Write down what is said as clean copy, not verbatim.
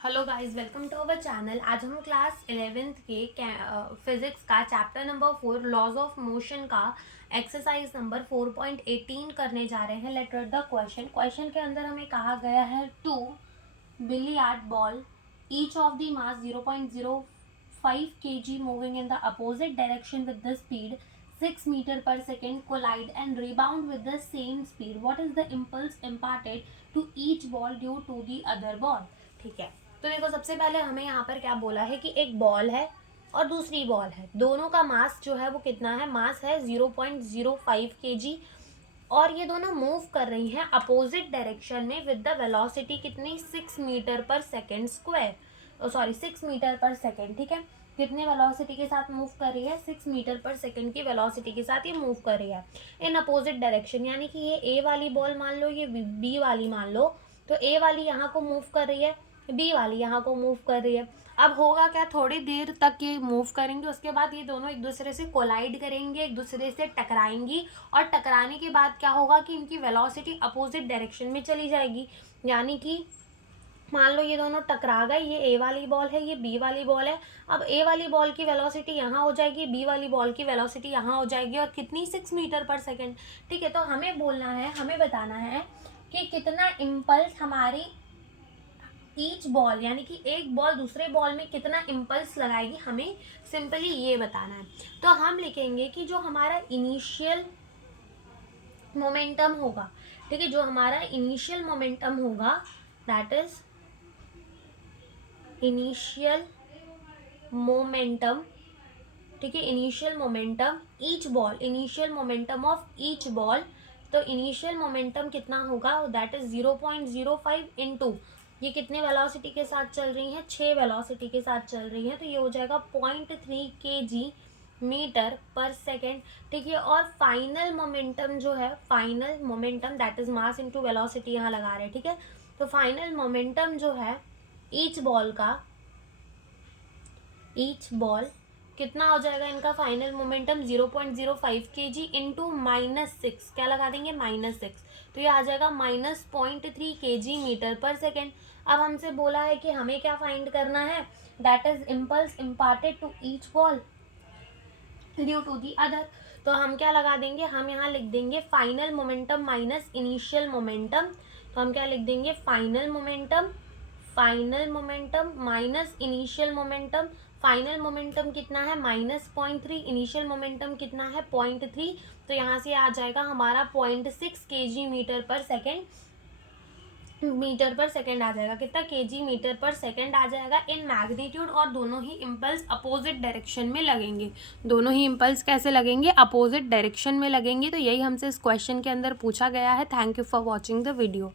Hello guys, welcome to our channel. आज हम class 11th के फिजिक्स का chapter number 4 laws of motion का एक्सरसाइज नंबर 4.18 करने जा रहे हैं। लेट रीड द क्वेश्चन के अंदर हमें कहा गया है two billiard ball each of the mass 0.05 kg moving in the opposite direction with the speed 6 metre per second collide and rebound with the same speed. What is the impulse imparted to each ball due to the other ball. ठीक है, तो देखो सबसे पहले हमें यहाँ पर क्या बोला है कि एक बॉल है और दूसरी बॉल है, दोनों का मास जो है वो कितना है, मास है 0.05 kg और ये दोनों मूव कर रही हैं अपोजिट डायरेक्शन में विद द वेलोसिटी कितनी, 6 metre per second square, sorry 6 metre per second. ठीक है, कितने वेलोसिटी के साथ मूव कर रही है, 6 मीटर पर सेकेंड की वेलोसिटी के साथ ये मूव कर रही है इन अपोजिट डायरेक्शन। यानी कि ये ए वाली बॉल मान लो, ये बी वाली मान लो, तो ए वाली यहाँ को मूव कर रही है, बी वाली यहाँ को मूव कर रही है। अब होगा क्या, थोड़ी देर तक ये मूव करेंगे, उसके बाद ये दोनों एक दूसरे से कोलाइड करेंगे, एक दूसरे से टकराएंगी और टकराने के बाद क्या होगा कि इनकी वेलोसिटी अपोजिट डायरेक्शन में चली जाएगी। यानी कि मान लो ये दोनों टकरा गए, ये ए वाली बॉल है, ये बी वाली बॉल है। अब ए वाली बॉल की वेलोसिटी यहाँ हो जाएगी, बी वाली बॉल की वेलोसिटी यहाँ हो जाएगी और कितनी, 6 मीटर पर सेकेंड। ठीक है, तो हमें बोलना है, हमें बताना है कि कितना इम्पल्स हमारी ईच बॉल, यानी कि एक बॉल दूसरे बॉल में कितना इम्पल्स लगाएगी, हमें सिंपली ये बताना है। तो हम लिखेंगे कि जो हमारा इनिशियल मोमेंटम होगा, ठीक है, जो हमारा इनिशियल मोमेंटम होगा दैट इज इनिशियल मोमेंटम, ठीक है, initial momentum each ball, initial momentum of each ball. तो इनिशियल मोमेंटम कितना होगा, दैट इज 0.05 इंटू, ये कितने वेलोसिटी के साथ चल रही हैं, 6 वेलोसिटी के साथ चल रही हैं, तो ये हो जाएगा 0.3 kg मीटर पर सेकेंड। ठीक है, और फाइनल मोमेंटम जो है, final momentum that is mass into velocity यहाँ लगा रहे हैं। ठीक है, तो फाइनल मोमेंटम जो है ईच बॉल का, ईच बॉल कितना हो जाएगा, इनका फाइनल मोमेंटम 0.05 kg इंटू -6, क्या लगा देंगे, -6, तो ये आ जाएगा -0.3 kg मीटर पर सेकेंड। अब हमसे बोला है कि हमें क्या फाइंड करना है, that is impulse imparted to each ball due to the other. तो हम क्या लगा देंगे, हम यहाँ लिख देंगे final momentum minus initial momentum. तो हम क्या लिख देंगे, final momentum, final momentum minus initial momentum. Final momentum कितना है, -0.3, इनिशियल मोमेंटम कितना है, 0.3, तो यहाँ से आ जाएगा हमारा 0.6 kg metre per second, metre per second आ जाएगा, कितना, kg मीटर पर सेकेंड आ जाएगा इन मैग्नीट्यूड। और दोनों ही इम्पल्स अपोजिट डायरेक्शन में लगेंगे, दोनों ही इम्पल्स कैसे लगेंगे, अपोजिट डायरेक्शन में लगेंगे। तो यही हमसे इस क्वेश्चन के अंदर पूछा गया है। Thank you for watching the video.